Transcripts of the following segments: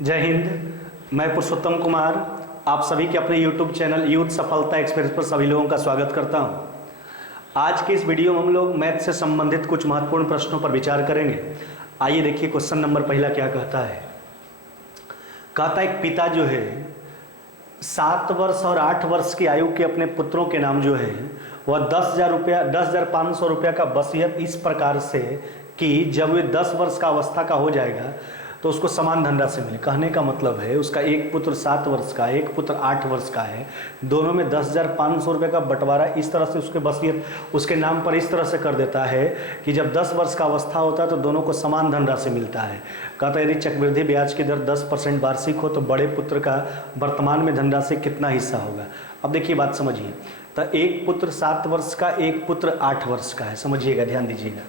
जय हिंद। मैं पुरुषोत्तम कुमार आप सभी के अपने YouTube चैनल यूथ सफलता एक्सप्रेस पर सभी लोगों का स्वागत करता हूं। आज के इस वीडियो में हम लोग मैथ से संबंधित कुछ महत्वपूर्ण प्रश्नों पर विचार करेंगे। आइए देखिए क्वेश्चन नंबर पहला क्या कहता है। कहता है एक पिता जो है 7 वर्ष और 8 वर्ष की आयु के अपने पुत्रों के नाम जो है वह 10,500 रुपया का वसीयत इस प्रकार से कि जब वे 10 वर्ष का अवस्था का हो जाएगा तो उसको समान धनराशि मिले। कहने का मतलब है उसका एक पुत्र 7 वर्ष का है, एक पुत्र 8 वर्ष का है, दोनों में 10,500 रुपये का बंटवारा इस तरह से उसके वसीयत उसके नाम पर इस तरह से कर देता है कि जब 10 वर्ष का अवस्था होता है तो दोनों को समान धनराशि मिलता है। कहता है यदि चक्रवृद्धि ब्याज की दर 10% वार्षिक हो तो बड़े पुत्र का वर्तमान में धनराशि कितना हिस्सा होगा। अब देखिए बात समझिए, तो एक पुत्र 7 वर्ष का, एक पुत्र 8 वर्ष का है। समझिएगा, ध्यान दीजिएगा।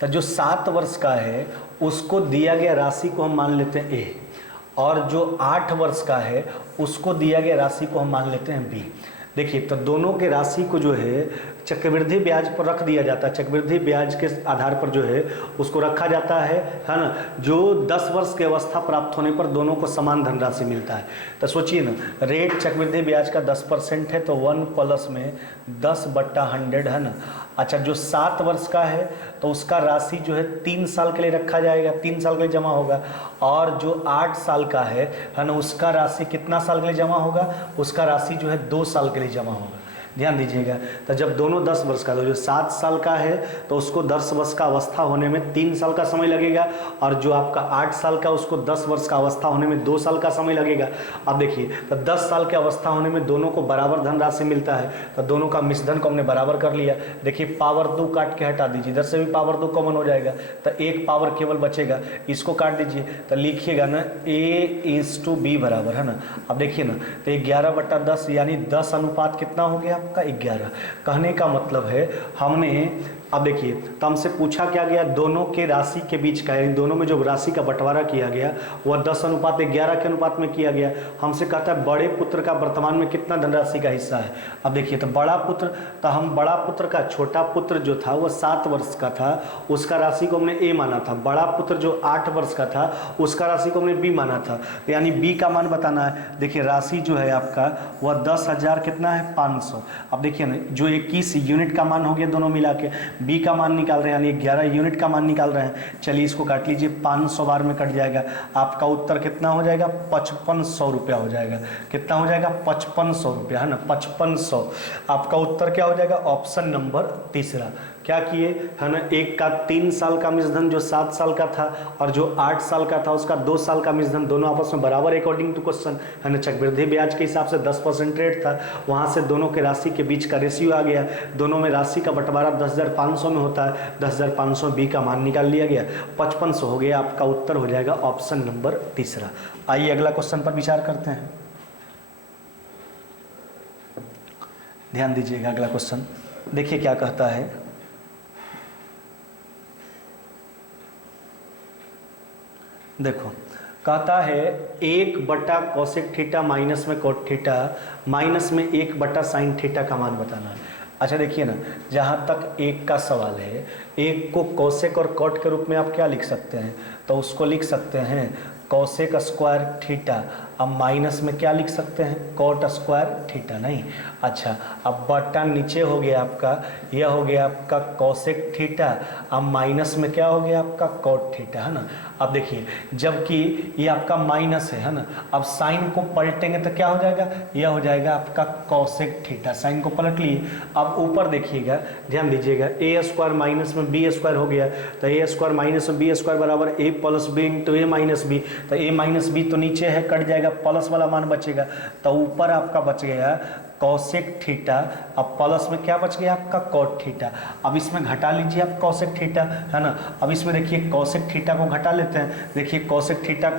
तो जो 7 वर्ष का है उसको दिया गया राशि को हम मान लेते हैं ए, और जो 8 वर्ष का है उसको दिया गया राशि को हम मान लेते हैं बी। देखिए तो दोनों के राशि को जो है चक्रवृद्धि ब्याज पर रख दिया जाता है। चक्रवृद्धि ब्याज के आधार पर जो है उसको रखा जाता है ना। जो 10 वर्ष की अवस्था प्राप्त होने पर दोनों को समान धनराशि मिलता है। तो सोचिए ना, रेट चक्रवृद्धि ब्याज का 10% है तो 1 प्लस में 10/100 है ना। अच्छा, जो 7 वर्ष का है तो उसका राशि जो है 3 साल के लिए रखा जाएगा, 3 साल के लिए जमा होगा। और जो 8 साल का है ना, उसका राशि कितना साल के लिए जमा होगा, उसका राशि जो है 2 साल के लिए जमा होगा। ध्यान दीजिएगा। तो जब दोनों 10 वर्ष का, तो जो 7 साल का है तो उसको 10 वर्ष का अवस्था होने में 3 साल का समय लगेगा, और जो आपका 8 साल का उसको 10 वर्ष का अवस्था होने में 2 साल का समय लगेगा। अब देखिए तो 10 साल की अवस्था होने में दोनों को बराबर धनराशि मिलता है, तो दोनों का मिश्रधन को हमने बराबर कर लिया। देखिए पावर 2 काट के हटा दीजिए, इधर से भी पावर 2 कॉमन हो जाएगा तो एक पावर केवल बचेगा, इसको काट दीजिए। तो लिखिएगा ना A:B बराबर है ना। अब देखिए ना, तो 11/10 यानी 10 अनुपात कितना हो गया आपका 11। कहने का मतलब है हमने, अब देखिए तो हमसे पूछा क्या गया, दोनों के राशि के बीच का, यानी दोनों में जो राशि का बंटवारा किया गया वह 10/11 के अनुपात में किया गया। हमसे कहता है बड़े पुत्र का वर्तमान में कितना धनराशि का हिस्सा है। अब देखिए तो बड़ा पुत्र, तो हम बड़ा पुत्र का, छोटा पुत्र जो था वह 7 वर्ष का था, उसका राशि को हमने ए माना था। बड़ा पुत्र जो 8 वर्ष का था उसका राशि को हमने बी माना था, तो यानी बी का मान बताना है। देखिए राशि जो है आपका वह 10,000 कितना है 500। अब देखिए ना, जो 21 यूनिट का मान हो गया दोनों मिला के, बी का मान निकाल रहे हैं यानी 11 यूनिट का मान निकाल रहे हैं। चलिए इसको काट लीजिए, 500 बार में कट जाएगा। आपका उत्तर कितना हो जाएगा 5500 रुपया हो जाएगा। कितना हो जाएगा 5500 रुपया है ना, 5500। आपका उत्तर क्या हो जाएगा, ऑप्शन नंबर तीसरा। क्या किए है ना, एक का 3 साल का मिश्रधन जो 7 साल का था, और जो 8 साल का था उसका 2 साल का मिश्रधन, दोनों आपस में बराबर अकॉर्डिंग टू क्वेश्चन है ना। चक्रवृद्धि ब्याज के हिसाब से 10% रेट था, वहाँ से दोनों के राशि के बीच का रेशियो आ गया। दोनों में राशि का बंटवारा 10,500 में होता है, 10,500 बी का मान निकाल लिया गया, 5500 हो गया। आपका उत्तर हो जाएगा ऑप्शन नंबर तीसरा। आइए अगला क्वेश्चन पर विचार करते हैं। ध्यान दीजिएगा, अगला क्वेश्चन देखिए क्या कहता है। देखो कहता है 1/कोसेक थीटा माइनस में कोट थीटा माइनस में 1/साइन थीटा का मान बताना है। अच्छा देखिए ना, जहाँ तक एक का सवाल है, एक को कोसेक और कॉट के रूप में आप क्या लिख सकते हैं, तो उसको लिख सकते हैं कोसेक स्क्वायर थीटा। अब माइनस में क्या लिख सकते हैं, कॉट स्क्वायर थीटा, नहीं। अच्छा, अब बटा नीचे हो गया आपका, यह हो गया आपका कोसेक थीटा। अब माइनस में क्या हो गया आपका कॉट थीटा है ना। अब देखिए जबकि ये आपका माइनस है ना, अब साइन को पलटेंगे तो क्या हो जाएगा, यह हो जाएगा आपका कोसेक थीटा। साइन को पलट लिए। अब ऊपर देखिएगा, ध्यान दीजिएगा, ए स्क्वायर माइनस में बी स्क्वायर हो गया, तो ए स्क्वायर माइनस में बी स्क्वायर बराबर ए प्लस बी इंटू ए माइनस बी। तो ए माइनस बी तो नीचे है, कट जाएगा, प्लस वाला मान बचेगा। तो ऊपर आपका बच गया कॉसेक थीटा, अब प्लस में क्या बच गया आपका कॉट थीटा। अब इसमें घटा लीजिए आप कॉसेक थीटा है ना। अब इसमें देखिए कॉसेक थीटा को घटा लेते हैं। देखिए कॉसेक थीटा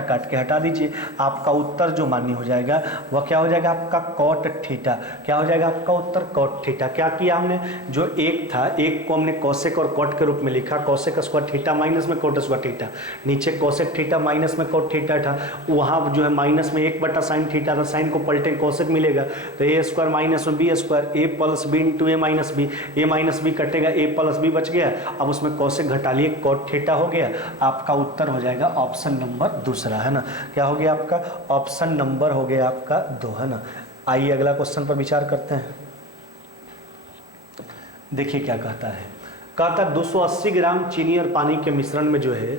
काट के हटा दीजिए। आपका उत्तर जो मान्य हो जाएगा वह क्या हो जाएगा आपका कॉट थीटा। क्या हो जाएगा आपका उत्तर कॉट थीटा। क्या किया हमने, जो एक था, एक को हमने कॉसेक और कॉट के रूप में लिखा, कॉसेक स्क्वायर थीटा माइनस में कॉट स्क्वायर थीटा। नीचे कॉसेक थीटा माइनस में कॉट थीटा था, वहाँ जो है माइनस में 1/साइन थीटा था, साइन को पलटे कॉसेक मिलेगा, तो ए स्क्वायर माइनस में बी स्क्वायर, ए प्लस बी इंटू ए माइनस बी कटेगा, ए प्लस बी बच गया। अब उसमें कोसेक घटा लिए, कॉट थीटा हो गया। आपका उत्तर हो जाएगा ऑप्शन नंबर दूसरा, है ना। क्या हो गया आपका? ऑप्शन नंबर हो गया आपका 2, है ना। आइए अगला क्वेश्चन पर विचार करते हैं। देखिए क्या कहता है। कहता 280 ग्राम चीनी और पानी के मिश्रण में जो है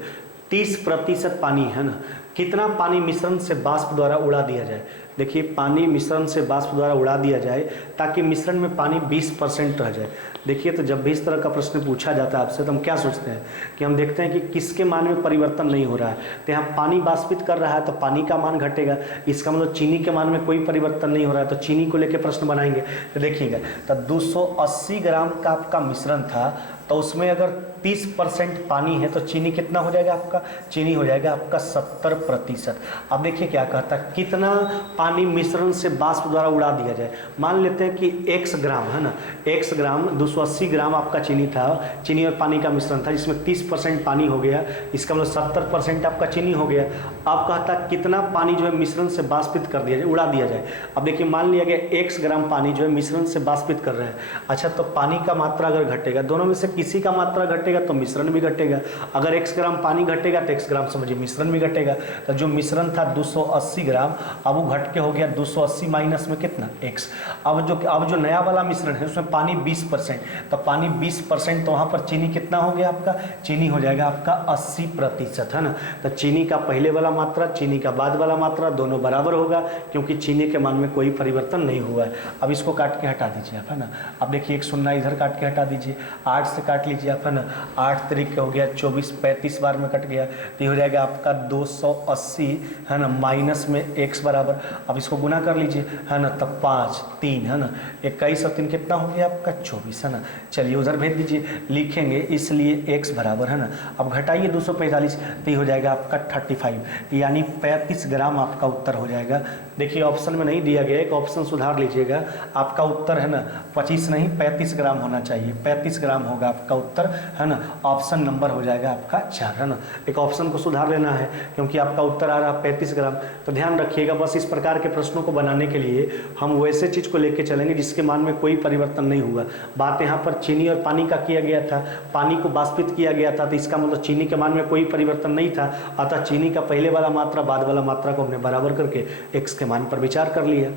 30% पानी है ना, कितना पानी मिश्रण से वाष्प द्वारा उड़ा दिया जाए। देखिए पानी मिश्रण से वाष्प द्वारा उड़ा दिया जाए ताकि मिश्रण में पानी 20% रह जाए। देखिए तो जब भी इस तरह का प्रश्न पूछा जाता है आपसे तो हम क्या सोचते हैं कि हम देखते हैं कि किसके मान में परिवर्तन नहीं हो रहा है। तो यहाँ पानी वाष्पित कर रहा है तो पानी का मान घटेगा, इसका मतलब चीनी के मान में कोई परिवर्तन नहीं हो रहा है, तो चीनी को लेकर प्रश्न बनाएंगे। तो देखिएगा तो 280 ग्राम का आपका मिश्रण था, तो उसमें अगर 30% पानी है तो चीनी कितना हो जाएगा आपका? चीनी हो जाएगा आपका 70%। अब देखिए क्या कहता है, कितना पानी मिश्रण से वाष्प द्वारा उड़ा दिया जाए। मान लेते हैं कि x ग्राम, है ना, x ग्राम 280 ग्राम आपका चीनी था, चीनी और पानी का मिश्रण था जिसमें 30% पानी हो गया, इसका मतलब 70% आपका चीनी हो गया। अब कहता है कितना पानी जो है मिश्रण से वाष्पित कर दिया जाए, उड़ा दिया जाए। अब देखिए मान लिया गया x ग्राम पानी जो है मिश्रण से वाष्पित कर रहे हैं। अच्छा तो पानी का मात्रा अगर घटेगा, दोनों में से किसी का मात्रा घटेगा तो मिश्रण भी घटेगा। अगर x ग्राम पानी घटेगा तो x ग्राम समझिए मिश्रण भी घटेगा। तो जो मिश्रण था 280 ग्राम, अब वो घट के हो गया 280 माइनस में कितना? x। अब जो नया वाला मिश्रण है उसमें पानी 20%, तो पानी 20%, तो वहाँ पर चीनी कितना हो गया आपका? चीनी हो जाएगा आपका 80%, है ना। तो चीनी का पहले वाला मात्रा, चीनी का बाद वाला मात्रा दोनों बराबर होगा क्योंकि चीनी के मान में कोई परिवर्तन नहीं हुआ है। अब इसको काट के हटा दीजिए आप, है ना। अब देखिए एक शून्य इधर काट के हटा दीजिए, 8 से काट लीजिए आप, है ना। 8 तरीके हो गया 24, 35 बार में कट गया, तो ये हो जाएगा आपका 280, है ना, माइनस में x बराबर। अब इसको गुना कर लीजिए, है ना, तब 5, 3, है ना, 21 और 3 कितना हो गया आपका? 24, है ना। चलिए उधर भेज दीजिए, लिखेंगे इसलिए x बराबर, है ना। अब घटाइए 245, तो ये हो जाएगा आपका 35, यानी 35 ग्राम आपका उत्तर हो जाएगा। देखिए ऑप्शन में नहीं दिया गया, एक ऑप्शन सुधार लीजिएगा। आपका उत्तर है ना 25 नहीं 35 ग्राम होना चाहिए, 35 ग्राम होगा आपका उत्तर, है ना। ऑप्शन नंबर हो जाएगा आपका 4, है ना। एक ऑप्शन को सुधार लेना है क्योंकि आपका उत्तर आ रहा है 35 ग्राम। तो ध्यान रखिएगा, बस इस प्रकार के प्रश्नों को बनाने के लिए हम वैसे चीज़ को लेके चलेंगे जिसके मान में कोई परिवर्तन नहीं हुआ। बात यहाँ पर चीनी और पानी का किया गया था, पानी को वाष्पित किया गया था, तो इसका मतलब चीनी के मान में कोई परिवर्तन नहीं था, अतः चीनी का पहले वाला मात्रा बाद वाला मात्रा को हमने बराबर करके x के मान पर विचार कर लिया।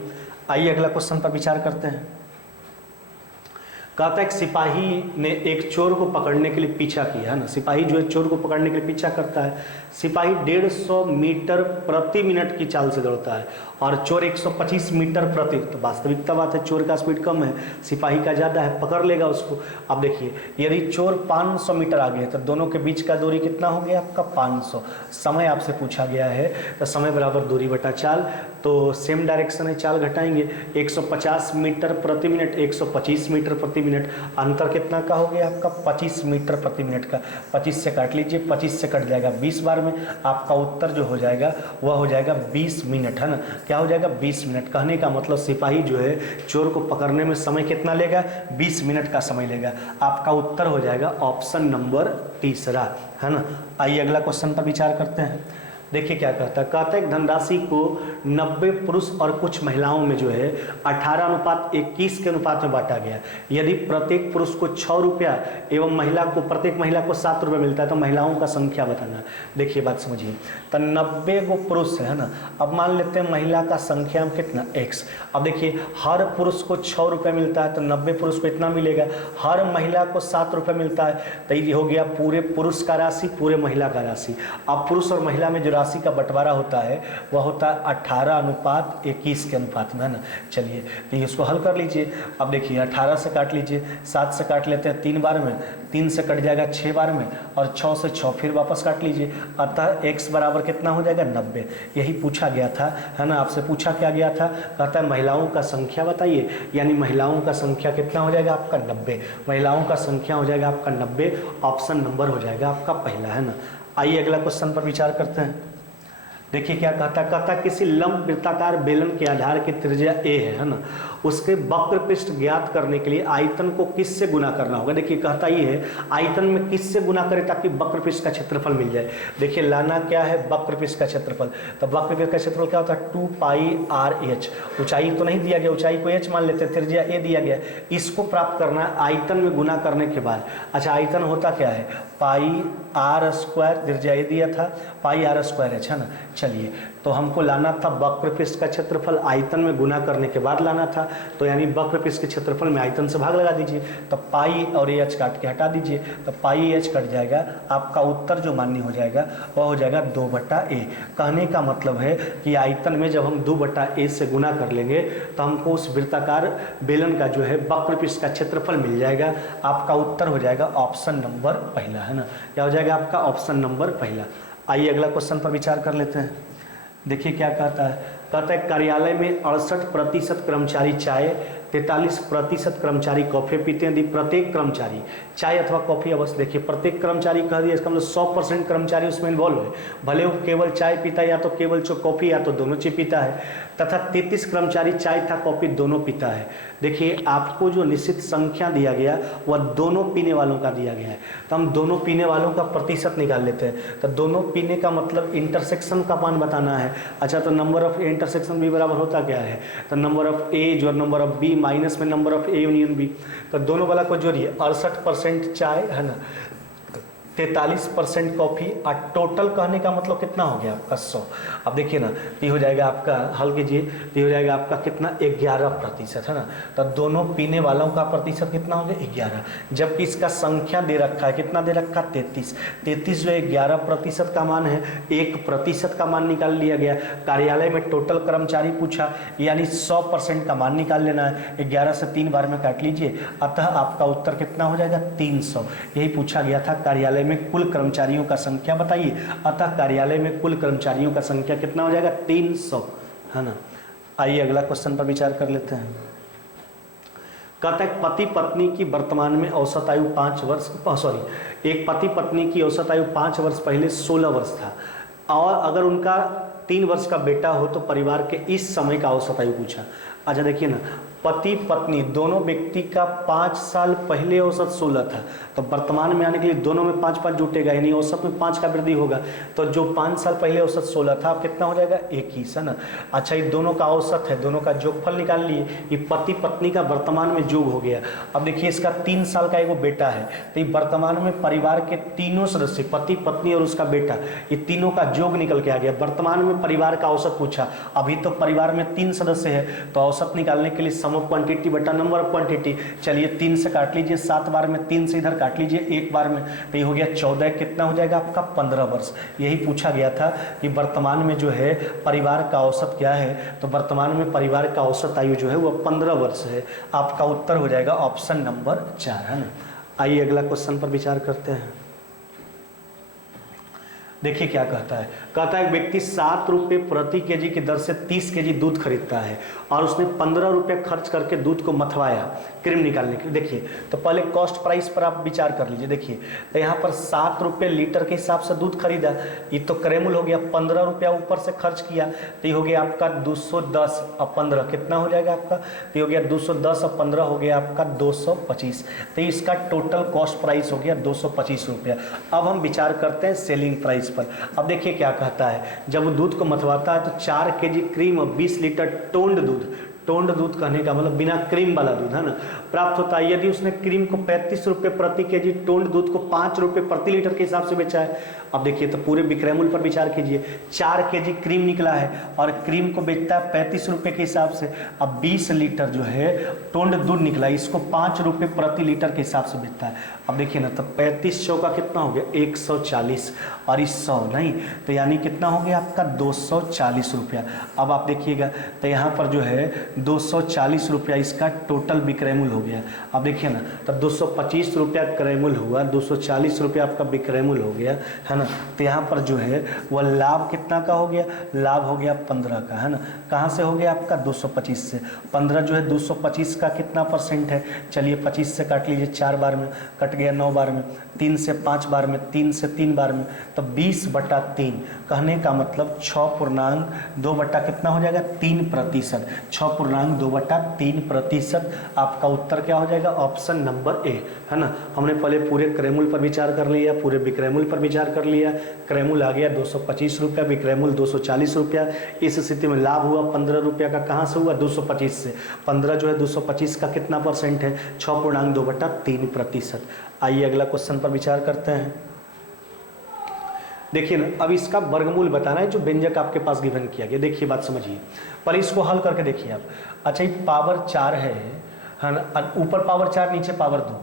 आइए अगला क्वेश्चन पर विचार करते हैं। कहता है कि सिपाही ने एक चोर को पकड़ने के लिए पीछा किया, है ना। सिपाही जो है चोर को पकड़ने के लिए पीछा करता है। सिपाही 150 मीटर प्रति मिनट की चाल से दौड़ता है और चोर 125 मीटर प्रति, तो वास्तविकता बात है चोर का स्पीड कम है, सिपाही का ज़्यादा है, पकड़ लेगा उसको। अब देखिए यदि चोर 500 मीटर आगे है तो दोनों के बीच का दूरी कितना हो गया आपका? 500। समय आपसे पूछा गया है तो समय बराबर दूरी बटा चाल, तो सेम डायरेक्शन है, चाल घटाएंगे। 150 मीटर प्रति मिनट 125 मीटर प्रति मिनट, अंतर कितना का हो गया आपका? 25 मीटर प्रति मिनट का। 25 से काट लीजिए, 25 से कट जाएगा 20 बार में, आपका उत्तर जो हो जाएगा वह हो जाएगा 20 मिनट, है ना। क्या हो जाएगा? 20 मिनट। कहने का मतलब सिपाही जो है चोर को पकड़ने में समय कितना लेगा? 20 मिनट का समय लेगा। आपका उत्तर हो जाएगा ऑप्शन नंबर तीसरा, है ना। आइए अगला क्वेश्चन पर विचार करते हैं। देखिए क्या कहता है। कहता है धनराशि को 90 पुरुष और कुछ महिलाओं में जो है 18:21 के अनुपात में बांटा गया। यदि प्रत्येक पुरुष को 6 रुपया एवं प्रत्येक महिला को 7 रुपये मिलता है तो महिलाओं का संख्या बताना। देखिए बात समझिए, तो 90 को पुरुष है ना। अब मान लेते हैं महिला का संख्या कितना? x। अब देखिए हर पुरुष को 6 रुपये मिलता है तो 90 पुरुष को इतना मिलेगा, हर महिला को 7 रुपये मिलता है तो ये हो गया पूरे पुरुष का राशि, पूरे महिला का राशि। अब पुरुष और महिला में जो राशि का बंटवारा होता है वह होता है 18:21 के अनुपात में, है ना। चलिए तो इसको हल कर लीजिए। अब देखिए 18 से काट लीजिए, 7 से काट लेते हैं 3 बार में, 3 से कट जाएगा 6 बार में, और 6 से 6 फिर वापस काट लीजिए। अतः x बराबर कितना हो जाएगा? 90। यही पूछा गया था, है ना। आपसे पूछा क्या गया था? कहता है महिलाओं का संख्या बताइए, यानी महिलाओं का संख्या कितना हो जाएगा आपका? 90। महिलाओं का संख्या हो जाएगा आपका 90। ऑप्शन नंबर हो जाएगा आपका पहला, है ना। आइए अगला क्वेश्चन पर विचार करते हैं। देखिए क्या कहता किसी लंब वृत्ताकार बेलन के आधार की त्रिज्या a है ना, उसके वक्र पृष्ठ ज्ञात करने के लिए आयतन को किस से गुना करना होगा। देखिए कहता ये है आयतन में किस से गुना करें ताकि वक्र पृष्ठ का क्षेत्रफल मिल जाए। देखिए लाना क्या है, वक्र पृष्ठ का क्षेत्रफल। तो वक्र पृष्ठ का क्षेत्रफल क्या होता है 2πr/h। ऊंचाई तो नहीं दिया गया, ऊंचाई को h मान लेते हैं, त्रिज्या a दिया गया, इसको प्राप्त करना है आयतन में गुना करने के बाद। अच्छा आयतन होता क्या है πr², त्रिज्या a दिया था, πr²h है ना। चलिए तो हमको लाना था वक्र पृष्ठ का क्षेत्रफल, आयतन में गुना करने के बाद लाना था, तो यानी वक्र पृष्ठ के क्षेत्रफल में आयतन से भाग लगा दीजिए, तो पाई और h काट के हटा दीजिए, तो पाई h कट जाएगा, आपका उत्तर जो मान्य हो जाएगा वह हो जाएगा 2/a। कहने का मतलब है कि आयतन में जब हम 2/a से गुना कर लेंगे तो हमको उस वृत्ताकार बेलन का जो है वक्र पृष्ठ का क्षेत्रफल मिल जाएगा। आपका उत्तर हो जाएगा ऑप्शन नंबर पहला है ना। क्या हो जाएगा आपका ऑप्शन नंबर पहला। आइए अगला क्वेश्चन पर विचार कर लेते हैं। देखिए क्या कहता है कार्यालय में 68% कर्मचारी चाय, 43% कर्मचारी कॉफ़ी पीते हैं। यदि प्रत्येक कर्मचारी चाय अथवा कॉफ़ी अवश्य, देखिए प्रत्येक कर्मचारी कह दिया, इसका मतलब 100% कर्मचारी उसमें इन्वॉल्व है, भले वो केवल चाय पीता है या तो केवल कॉफ़ी या तो दोनों चीज़ पीता है, तथा 33 कर्मचारी चाय तथा कॉफ़ी दोनों पीता है। देखिए आपको जो निश्चित संख्या दिया गया वह दोनों पीने वालों का दिया गया है, तो हम दोनों पीने वालों का प्रतिशत निकाल लेते हैं। तो दोनों पीने का मतलब इंटरसेक्शन का मान बताना है। अच्छा तो number of A intersection B बराबर होता क्या है, तो नंबर ऑफ ए जो नंबर ऑफ बी माइनस में number of A union B, तो दोनों वाला को जोड़िए, 68% चाय है ना, 43% कॉफ़ी, और टोटल कहने का मतलब कितना हो गया आपका 100। अब देखिए ना ये हो जाएगा आपका, हल कीजिए, ये हो जाएगा आपका कितना 11% है ना। तो दोनों पीने वालों का प्रतिशत कितना हो गया 11, जबकि इसका संख्या दे रखा है, कितना दे रखा 33 जो 11% का मान है, 1% का मान निकाल लिया गया। कार्यालय में टोटल कर्मचारी पूछा, यानी 100% का मान निकाल लेना है। 11 से 3 बार में काट लीजिए, अतः आपका उत्तर कितना हो जाएगा 300। यही पूछा गया था कार्यालय में कुल कर्मचारियों का संख्या बताइए, अतः कार्यालय में कुल कर्मचारियों का संख्या कितना हो जाएगा 300 है ना। आइए अगला क्वेश्चन पर विचार कर लेते हैं। कहता है पति पत्नी की वर्तमान में औसत आयु 5 वर्ष, एक पति पत्नी की औसत आयु 5 वर्ष पहले 16 वर्ष था, और अगर उनका 3 वर्ष का बेटा हो तो परिवार के इस समय का औसत आयु पूछा। अच्छा देखिए ना, पति पत्नी दोनों व्यक्ति का 5 साल पहले औसत 16 था, तो वर्तमान में आने के लिए दोनों में 5 जुटेगा, यानी औसत में 5 का वृद्धि होगा। तो जो 5 साल पहले औसत 16 था, अब कितना हो जाएगा 21 है ना। अच्छा ये दोनों का औसत है, दोनों का जोगफल निकाल लिए, ये पति पत्नी का वर्तमान में जोग हो गया। अब देखिए इसका 3 साल का एगो बेटा है, तो ये वर्तमान में परिवार के तीनों सदस्य पति पत्नी और उसका बेटा, ये तीनों का जोग निकल के आ गया। वर्तमान में परिवार का औसत पूछा, अभी तो परिवार में 3 सदस्य है, तो औसत निकालने के लिए सम ऑफ क्वांटिटी बटा नंबर ऑफ क्वांटिटी। चलिए 3 से काट लीजिए, 7 बार में 3 से इधर काट लीजिए 1 बार में, तो ये हो गया 14, कितना हो जाएगा आपका 15 वर्ष। यही पूछा गया था कि वर्तमान में जो है परिवार का औसत क्या है, तो वर्तमान में परिवार का औसत आयु जो है वो 15 वर्ष है। आपका उत्तर हो जाएगा ऑप्शन नंबर 4 है ना। आइए अगला क्वेश्चन पर विचार करते हैं। देखिए क्या कहता है एक व्यक्ति 7 रुपये प्रति केजी की दर से 30 केजी दूध खरीदता है और उसने 15 रुपये खर्च करके दूध को मथवाया क्रीम निकालने के लिए। देखिए तो पहले कॉस्ट प्राइस पर आप विचार कर लीजिए। देखिए तो यहाँ पर 7 रुपये लीटर के हिसाब से दूध खरीदा, ये तो क्रेमुल हो गया, 15 रुपया ऊपर से खर्च किया, तो ये हो गया आपका 210 और 15 कितना हो जाएगा आपका, तो ये हो गया 210 और 15 हो गया आपका 225, तो इसका टोटल कॉस्ट प्राइस हो गया 225 रुपया। अब हम विचार करते हैं सेलिंग प्राइस पर। अब देखिए क्या कहता है, जब वो दूध को मथवाता है तो 4 केजी क्रीम और 20 लीटर टोंड दूध कहने का मतलब बिना क्रीम वाला दूध है ना प्राप्त होता है। यदि उसने क्रीम को 35 रुपये प्रति केजी, टोंड दूध को 5 रुपये प्रति लीटर के हिसाब से बेचा है। अब देखिए तो पूरे विक्रय मूल्य पर विचार कीजिए, 4 केजी क्रीम निकला है और क्रीम को बेचता है 35 रुपये के हिसाब से। अब 20 लीटर जो है टोंड दूध निकला है, इसको 5 रुपये प्रति लीटर के हिसाब से बेचता है। अब देखिए ना, तो 35 का कितना हो गया 140 और इस 100 नहीं, तो यानी कितना हो गया आपका 240 रुपया। अब आप देखिएगा तो यहाँ पर जो है 240 रुपया इसका टोटल विक्रय मूल्य हो गया। अब देखिए ना, तब 225 रुपया क्रय मूल्य हुआ, 240 रुपया आपका विक्रय मूल्य हो गया, है ना। तो यहाँ पर जो है वह लाभ कितना का हो गया, लाभ हो गया 15 का, है ना। कहाँ से हो गया आपका 225 से, 15 जो है 225 का कितना परसेंट है, चलिए 25 से काट लीजिए, 4 बार में कट गया, 9 बार में, 3 से 5 बार में, 3 से 3 बार में, तो 20/3, कहने का मतलब 6.2 कितना हो जाएगा 3%, 6.2/3%। आपका उत्तर क्या हो जाएगा, ऑप्शन नंबर ए, है ना। हमने पहले पूरे क्रय मूल्य पर विचार कर लिया, पूरे विक्रय मूल्य पर विचार कर लिया। क्रय मूल्य आ गया 225 रुपया, विक्रय मूल्य 240 रुपया। इस स्थिति में लाभ हुआ 15 रुपया का, कहाँ से हुआ 225 से, 15 जो है 225 का कितना परसेंट है, 6.2/3%। आइए अगला क्वेश्चन पर विचार करते हैं। देखिए ना, अब इसका वर्गमूल बताना है जो व्यंजक आपके पास गिवन किया गया। देखिए बात समझिए, पर इसको हल करके देखिए आप। अच्छा, ये पावर 4 है ना, ऊपर पावर 4 नीचे पावर 2,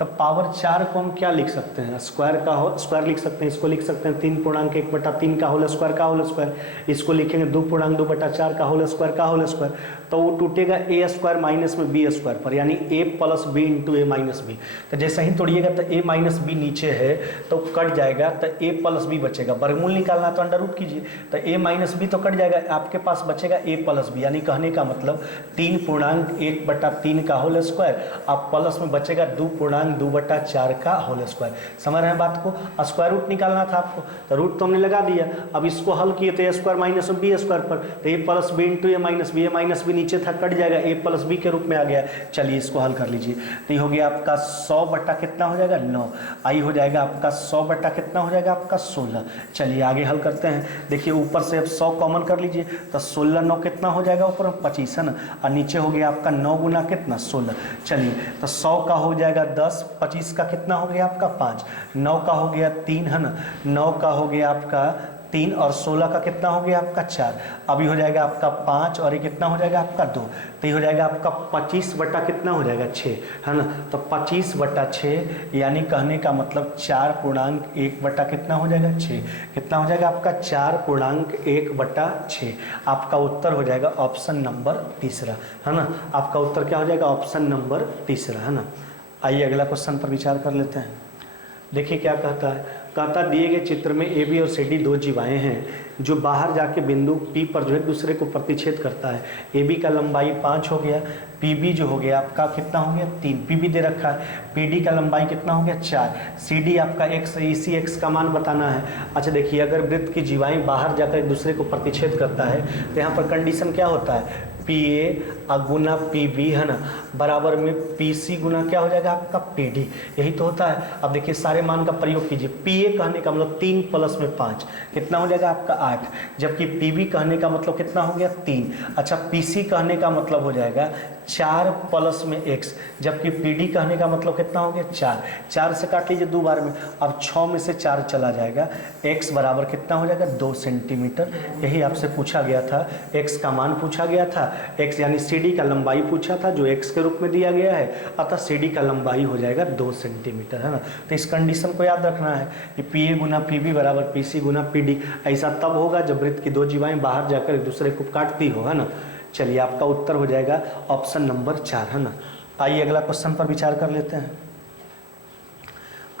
तब पावर 4 को हम क्या लिख सकते हैं, स्क्वायर का हो स्क्वायर लिख सकते हैं। इसको लिख सकते हैं 3.1/3 का होल स्क्वायर का होल स्क्वायर। इसको लिखेंगे 2.2/4 का होल स्क्वायर का होल स्क्वायर। तो वो टूटेगा ए स्क्वायर माइनस में बी स्क्वायर पर, यानी ए प्लस बी इंटू ए माइनस बी। तो जैसे ही तोड़िएगा तो ए माइनस बी नीचे है तो कट जाएगा, तो ए प्लस बी बचेगा। वर्गमूल निकालना तो अंडर रूट कीजिए, तो ए माइनस बी तो कट जाएगा, आपके पास बचेगा ए प्लस बी, यानी कहने का मतलब 3.1/3 का होल स्क्वायर, अब प्लस में बचेगा 2.2/4 का होल स्क्वायर। समझ रहे हैं बात को। स्क्वायर रूट निकालना था आपको, तो रूट तो हमने लगा दिया। अब इसको हल किए तो ए स्क्वायर माइनस बी स्क्वायर पर, तो ए प्लस बी इंटू ए माइनस बी नीचे था, कट जाएगा, ए प्लस बी के रूप में आ गया। चलिए इसको हल कर लीजिए, तो ये हो गया आपका 100 बटा कितना हो जाएगा 9, आई हो जाएगा आपका 100 बटा कितना हो जाएगा आपका 16। चलिए आगे हल करते हैं। देखिए ऊपर से अब 100 कॉमन कर लीजिए, तो 16 9 कितना हो जाएगा, ऊपर 25 है ना, और नीचे हो गया आपका 9 गुना कितना 16। चलिए तो 100 का हो जाएगा 10, 25 का कितना हो गया आपका 5, 9 का हो गया 3 है ना, 9 का हो गया आपका 3 और 16 का कितना हो गया आपका 4। अभी हो जाएगा आपका 5 और ये कितना हो जाएगा आपका 2, तो ये हो जाएगा आपका 25 बटा कितना हो जाएगा 6, है ना। तो 25 बटा 6 यानी कहने का मतलब 4.1 बटा कितना हो जाएगा 6, कितना हो जाएगा आपका 4.1 बटा 6। आपका उत्तर हो जाएगा ऑप्शन नंबर तीसरा, है ना। आपका उत्तर क्या हो जाएगा, ऑप्शन नंबर तीसरा, है ना। आइए अगला क्वेश्चन पर विचार कर लेते हैं। देखिए क्या कहता है, कहता दिए गए चित्र में ए बी और सी डी दो जीवाएँ हैं जो बाहर जाके बिंदु पी पर जो है दूसरे को प्रतिच्छेद करता है। ए बी का लंबाई 5 हो गया, पी बी जो हो गया आपका कितना हो गया 3, पी बी दे रखा है, पी डी का लंबाई कितना हो गया 4, सी डी आपका x है, इसी x का मान बताना है। अच्छा देखिए, अगर वृत्त की जीवाएँ बाहर जाकर एक दूसरे को प्रतिच्छेद करता है तो यहाँ पर कंडीशन क्या होता है, पी ए गुना पी बी है ना, बराबर में पी सी गुना क्या हो जाएगा आपका पी डी, यही तो होता है। अब देखिए सारे मान का प्रयोग कीजिए, पी ए कहने का मतलब 3 प्लस में 5 कितना हो जाएगा आपका 8, जबकि पी बी कहने का मतलब कितना हो गया 3। अच्छा पी सी कहने का मतलब हो जाएगा 4 प्लस में x, जबकि पी डी कहने का मतलब कितना हो गया 4, 4 से काट लीजिए 2 बार में, अब 6 में से 4 चला जाएगा, x बराबर कितना हो जाएगा 2 सेंटीमीटर। यही आपसे पूछा गया था, x का मान पूछा गया था, x यानी सी डी का लंबाई पूछा था जो x के रूप में दिया गया है, अतः सी डी का लंबाई हो जाएगा 2 सेंटीमीटर, है ना। तो इस कंडीशन को याद रखना है कि पी ए गुना पी बी बराबर पी सी गुना पी डी। ऐसा तब होगा जब वृत्त की दो जीवाएँ बाहर जाकर एक दूसरे को काटती हो, है ना। चलिए आपका उत्तर हो जाएगा ऑप्शन नंबर 4, है ना। आइए अगला क्वेश्चन पर विचार कर लेते हैं।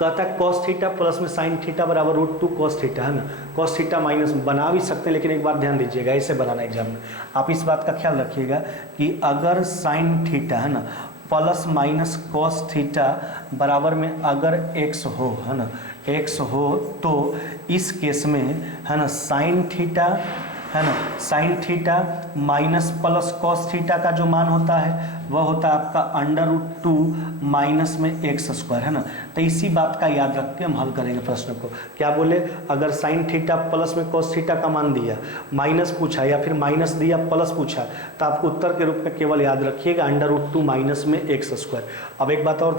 कहता है cos थीटा प्लस में sin थीटा बराबर √2 cos थीटा, है ना। cos थीटा माइनस बना भी सकते हैं, लेकिन एक बात ध्यान दीजिएगा, ऐसे बनाना एग्जाम में आप इस बात का ख्याल रखिएगा कि अगर sin थीटा है ना प्लस माइनस cos थीटा बराबर में अगर x हो, है ना, x हो तो इस केस में है ना sin थीटा है ना, sine theta minus plus cos theta का जो मान होता है वह होता है आपका √2 माइनस में x², है ना। तो इसी बात का याद रख के हम हल करेंगे प्रश्न को। क्या बोले, अगर साइन थीटा प्लस में कॉस थीटा का मान दिया, माइनस पूछा या फिर माइनस दिया प्लस पूछा, तो आपको उत्तर के रूप में केवल याद रखिएगा √2 माइनस में x²। अब एक बात और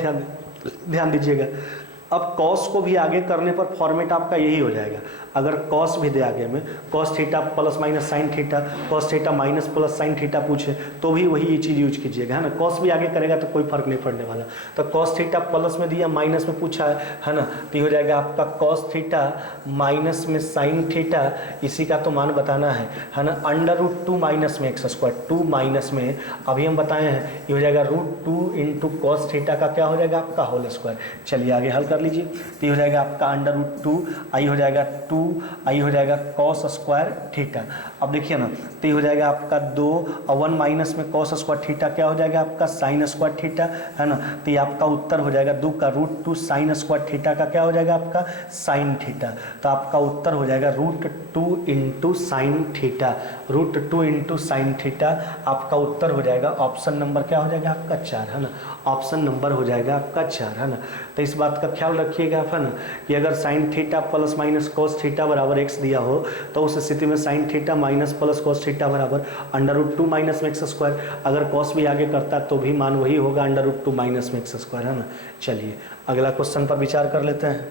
ध्यान दीजिएगा, अब कॉस को भी आगे करने पर फॉर्मेट आपका यही हो जाएगा। अगर कॉस भी दे आगे में cos theta plus minus sine theta, cos theta minus plus sine theta पूछे तो भी वही ये चीज़ यूज कीजिएगा, है ना। कॉस भी आगे करेगा तो कोई फर्क नहीं पड़ने वाला। तो कॉस थीटा प्लस में दिया, माइनस में पूछा है ना, तो ये हो जाएगा आपका कॉस थीटा माइनस में साइन थीटा, इसी का तो मान बताना है ना। √2 माइनस में एक्स स्क्वायर, 2 माइनस में अभी हम बताए हैं ये हो जाएगा √2 इंटू कॉस थीटा का क्या हो जाएगा आपका होल स्क्वायर। चलिए आगे हल कर लीजिए। तो ये हो जाएगा आपका √2, आई हो जाएगा 2, आई हो जाएगा कॉस स्क्वायर थीटा। अब देखिए ना, तो ये हो जाएगा आपका 2 और 1 माइनस में कॉस स्क्वायर थीटा क्या हो जाएगा आपका साइन स्क्वायर थीटा, है ना। तो ये आपका उत्तर हो जाएगा 2 का √2 साइन स्क्वायर थीटा का क्या हो जाएगा आपका साइन थीटा। तो आपका उत्तर हो जाएगा √2 into sine theta, √2 into sine theta आपका उत्तर हो जाएगा। ऑप्शन नंबर क्या हो जाएगा आपका 4, है ना। ऑप्शन नंबर हो जाएगा आपका 4, है ना। तो इस बात का ख्याल रखिएगा आप, है ना, कि अगर sine theta plus minus cos theta बराबर एक्स दिया हो तो उस स्थिति में sine theta minus plus cos theta बराबर √2 माइनस में एक्स स्क्वायर। अगर कॉस भी आगे करता तो भी मान वही होगा √2 माइनस में एक्स स्क्वायर, है ना। चलिए अगला क्वेश्चन पर विचार कर लेते हैं।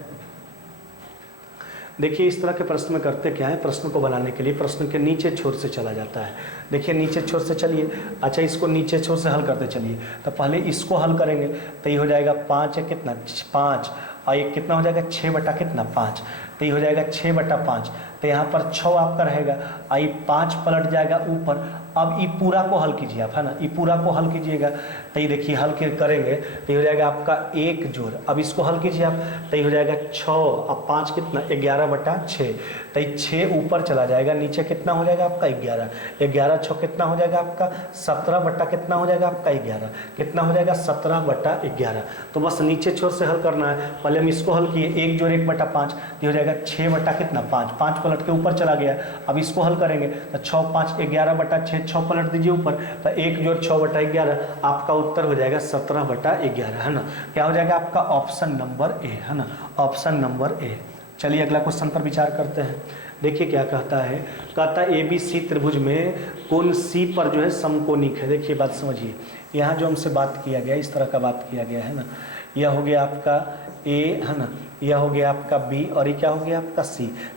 देखिए इस तरह के प्रश्न में करते क्या है, प्रश्न को बनाने के लिए प्रश्न के नीचे छोर से चला जाता है। देखिए नीचे छोर से चलिए, अच्छा इसको नीचे छोर से हल करते चलिए। तो पहले इसको हल करेंगे तो ये हो जाएगा 5 है कितना 5, और ये कितना हो जाएगा 6 बटा कितना 5, तो ये हो जाएगा 6 बटा 5। तो यहाँ पर 6 आपका रहेगा, आई 5 पलट जाएगा ऊपर। अब ये पूरा को हल कीजिए आप, है ना, ये पूरा को हल कीजिएगा। तो ये देखिए हल करेंगे तो ये हो जाएगा आपका 1 जोड़, अब इसको हल कीजिए आप, तो ये हो जाएगा 6 और 5 कितना 11 बटा 6। तो ये 6 ऊपर चला जाएगा, नीचे कितना हो जाएगा आपका 11, 11 6 कितना हो जाएगा आपका 17 बटा कितना हो जाएगा आपका 11, कितना हो जाएगा 17 बटा 11। तो बस नीचे छोर से हल करना है। पहले हम इसको हल किए, 1 जोड़ 1 बटा 5, तो हो जाएगा 6 बटा कितना 5, 5 पलट के ऊपर चला गया। अब इसको हल करेंगे तो 6 5 11 बटा 6, 6 पलट दीजिए ऊपर, तो 1 जोड़ 6 बटा 11, आपका उत्तर हो जाएगा 17 बटा 11, है ना। क्या हो जाएगा आपका ऑप्शन नंबर ए, है ना, ऑप्शन नंबर ए। चलिए अगला क्वेश्चन पर विचार करते हैं। देखिए क्या कहता है, कहता है ABC त्रिभुज में कोण C पर जो है समकोणिक है। देखिए बात समझिए, यहाँ जो हमसे बात किया गया इस तरह का बात किया गया है ना, यह हो गया आपका A, है ना, यह हो गया आपका B और ये क्या हो गया आपका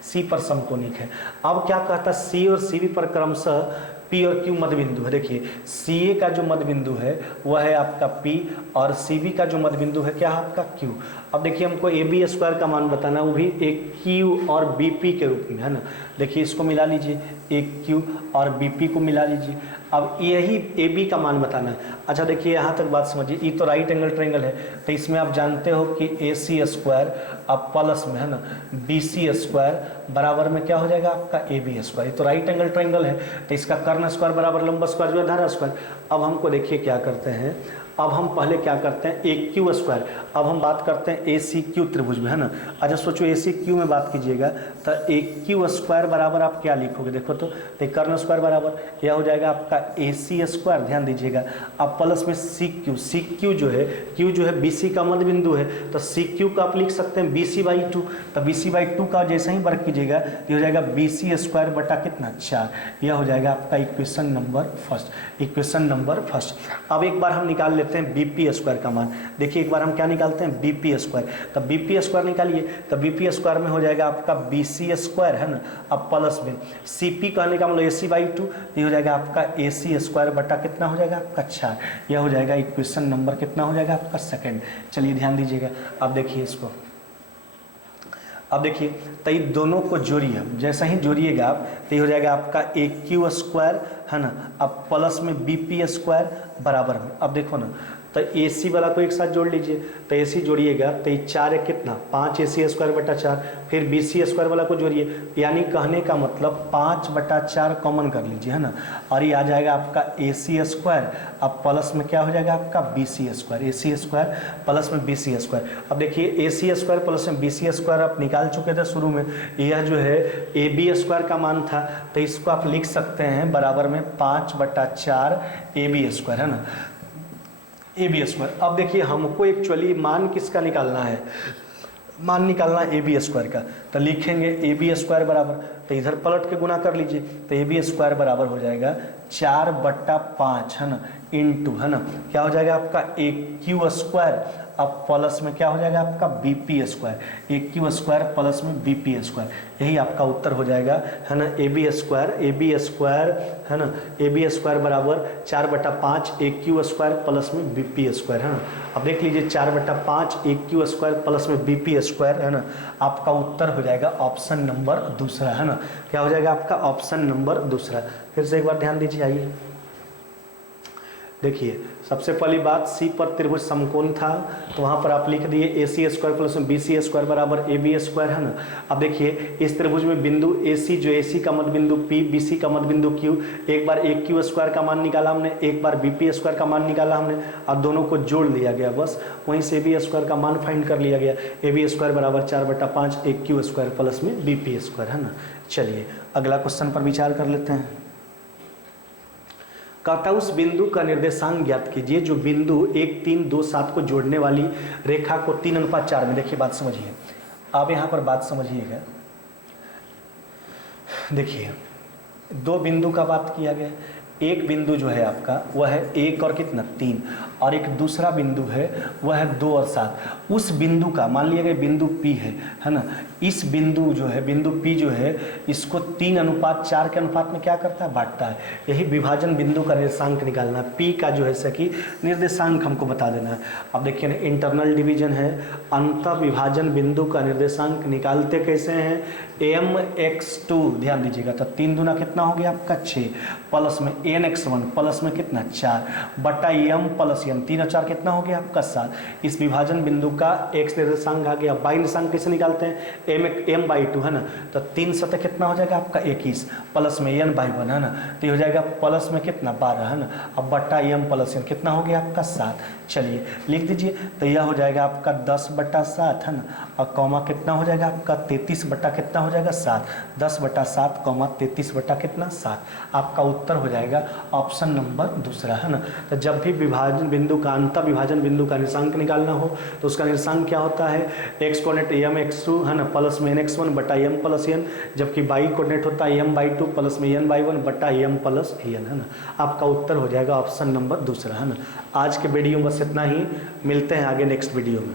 C पर समकोणिक है। अब क्या कहता है C और CV पर क्रमशः P और Q मध्य बिंदु है। देखिए CA का जो मध्य बिंदु है वह है आपका P और CV का जो मध्य बिंदु है क्या है आपका Q। अब देखिए हमको AB स्क्वायर का मान बताना, वो भी एक Q और BP के रूप में, है ना। देखिए इसको मिला लीजिए, एक Q और BP को मिला लीजिए। अब यही AB का मान बताना है। अच्छा देखिए यहाँ तक बात समझिए, ये तो राइट एंगल ट्रायंगल है, तो इसमें आप जानते हो कि AC स्क्वायर अब प्लस में, है ना, BC स्क्वायर बराबर में क्या हो जाएगा आपका AB स्क्वायर। ये तो राइट एंगल ट्रायंगल है, तो इसका कर्ण स्क्वायर बराबर लंब स्क्वायर जो है धारा स्क्वायर। अब हमको देखिए क्या करते हैं, अब हम पहले क्या करते हैं एक क्यू स्क्वायर, अब हम बात करते हैं AC त्रिभुज में, है ना। अच्छा सोचो AC में बात कीजिएगा तो एक क्यू स्क्वायर बराबर आप क्या लिखोगे, देखो तो कर्ण स्क्वायर बराबर यह हो जाएगा आपका AC स्क्वायर, ध्यान दीजिएगा। अब प्लस में CQ जो है Q जो है BC का मध्य बिंदु है, तो CQ का आप लिख सकते हैं BC/2, तो BC/2 का जैसे ही वर्ग कीजिएगा ये हो जाएगा BC स्क्वायर बटा कितना 4। यह हो जाएगा आपका equation number first, equation number first. अब एक बार हम निकाल लेते हैं BP स्क्वायर का मान। देखिए एक बार हम क्या निकालते हैं BP स्क्वायर, तो BP स्क्वायर निकालिए, तो BP स्क्वायर में हो जाएगा आपका BC स्क्वायर, है ना। अब प्लस में CP कहने का मतलब AC/2, ये हो जाएगा आपका AC स्क्वायर बटा कितना हो जाएगा आपका 4। यह हो जाएगा इक्वेशन नंबर कितना हो जाएगा आपका सेकंड। चलिए ध्यान दीजिएगा, अब देखिए इसको, अब देखिए तो ये दोनों को जोड़िए, जैसा ही जोड़िएगा आप तो ये हो जाएगा आपका AQ स्क्वायर, है ना, अब प्लस में BP स्क्वायर बराबर में। अब देखो ना, तो AC वाला को एक साथ जोड़ लीजिए, तो AC जोड़िएगा तो ये 4 है कितना 5 AC स्क्वायर बटा 4, फिर BC स्क्वायर वाला को जोड़िए, यानी कहने का मतलब 5 बटा 4 कॉमन कर लीजिए, है ना, और ये आ जाएगा आपका AC स्क्वायर। अब प्लस में क्या हो जाएगा आपका BC square, AC square plus में BC स्क्वायर। अब देखिए AC स्क्वायर प्लस में BC स्क्वायर आप निकाल चुके थे शुरू में, यह जो है AB स्क्वायर का मान था, तो इसको आप लिख सकते हैं बराबर में 5 बटा 4 AB स्क्वायर, है ना, AB स्क्वायर। अब देखिए हमको एक्चुअली मान किसका निकालना है, मान निकालना AB स्क्वायर का, तो लिखेंगे AB स्क्वायर बराबर, तो इधर पलट के गुना कर लीजिए, तो AB स्क्वायर बराबर हो जाएगा 4 बटा 5, है ना, इंटू, है ना, क्या हो जाएगा आपका ए क्यू स्क्वायर, अब प्लस में क्या हो जाएगा आपका बी पी स्क्वायर, ए क्यू स्क्वायर प्लस में बी पी स्क्वायर, यही आपका उत्तर हो जाएगा, है ना। ए बी स्क्वायर, है ना, ए बी स्क्वायर बराबर 4/5 ए क्यू स्क्वायर प्लस में बी पी स्क्वायर, है ना। अब देख लीजिए 4/5 ए क्यू स्क्वायर प्लस में बी पी स्क्वायर, है ना, आपका उत्तर हो जाएगा ऑप्शन नंबर दूसरा, है ना। क्या हो जाएगा आपका ऑप्शन नंबर दूसरा। फिर से एक बार ध्यान दीजिए, आइए देखिए, सबसे पहली बात सी पर त्रिभुज समकोण था, तो वहाँ पर आप लिख दिए ए सी स्क्वायर प्लस में बी सी स्क्वायर बराबर ए बी स्क्वायर, है ना। अब देखिए इस त्रिभुज में बिंदु ए सी, जो ए सी का मध्य बिंदु पी, बी सी का मध्य बिंदु क्यू, एक बार ए क्यू स्क्वायर का मान निकाला हमने, एक बार बी पी स्क्वायर का मान निकाला हमने, अब दोनों को जोड़ लिया गया, बस वहीं से ए बी स्क्वायर का मान फाइंड कर लिया गया। ए बी स्क्वायर बराबर 4/5 ए क्यू स्क्वायर प्लस में बी पी स्क्वायर, है ना। चलिए अगला क्वेश्चन पर विचार कर लेते हैं। कहता उस बिंदु का निर्देशांक ज्ञात कीजिए जो बिंदु 1 3 2 7 को जोड़ने वाली रेखा को 3:4 में, देखिए बात समझिए, आप यहाँ पर बात समझिएगा। देखिए दो बिंदु का बात किया गया, एक बिंदु जो है आपका वह है 1 और कितना 3, और एक दूसरा बिंदु है वह है 2 और 7। उस बिंदु का मान लिया गया बिंदु P है ना, इस बिंदु जो है बिंदु P जो है इसको 3:4 के अनुपात में क्या करता है, बांटता है। यही विभाजन बिंदु का निर्देशांक निकालना है, P का जो है सकी निर्देशांक हमको बता देना है। अब देखिए ना, इंटरनल डिवीजन है, अंत विभाजन बिंदु का निर्देशांक निकालते कैसे हैं, mx2, ध्यान दीजिएगा, तो 3 दूना कितना हो गया आपका 6, प्लस में nx1 प्लस में कितना 4 बटा m प्लस m, 3 और 4 कितना हो गया आपका 7। इस विभाजन बिंदु का x निर्देशांक आ गया। y निर्देशांक कैसे निकालते हैं, m/2, है ना, तो 3 सतह कितना हो जाएगा आपका 21 प्लस में n/1, है ना, तो ये हो जाएगा प्लस में कितना 12, है ना, अब बटा m प्लस n कितना हो गया आपका 7। चलिए लिख दीजिए, तो यह हो जाएगा आपका 10/7, है ना, और कॉमा कितना हो जाएगा आपका 33 बटा कितना हो जाएगा 7, 10/7 कॉमा 33 बटा कितना 7, आपका उत्तर हो जाएगा ऑप्शन नंबर दूसरा, है ना। तो जब भी विभाजन बिंदु का अंत विभाजन बिंदु का निर्देशांक निकालना हो तो उसका निर्देशांक क्या होता है, x कोऑर्डिनेट mx2, है ना, प्लस में nx1 बटा m प्लस n, जबकि y कोऑर्डिनेट होता है m/2 प्लस में n/1 बटा m प्लस n, है ना। आपका उत्तर हो जाएगा ऑप्शन नंबर दूसरा, है ना। आज के वीडियो में बस इतना ही, मिलते हैं आगे नेक्स्ट वीडियो में।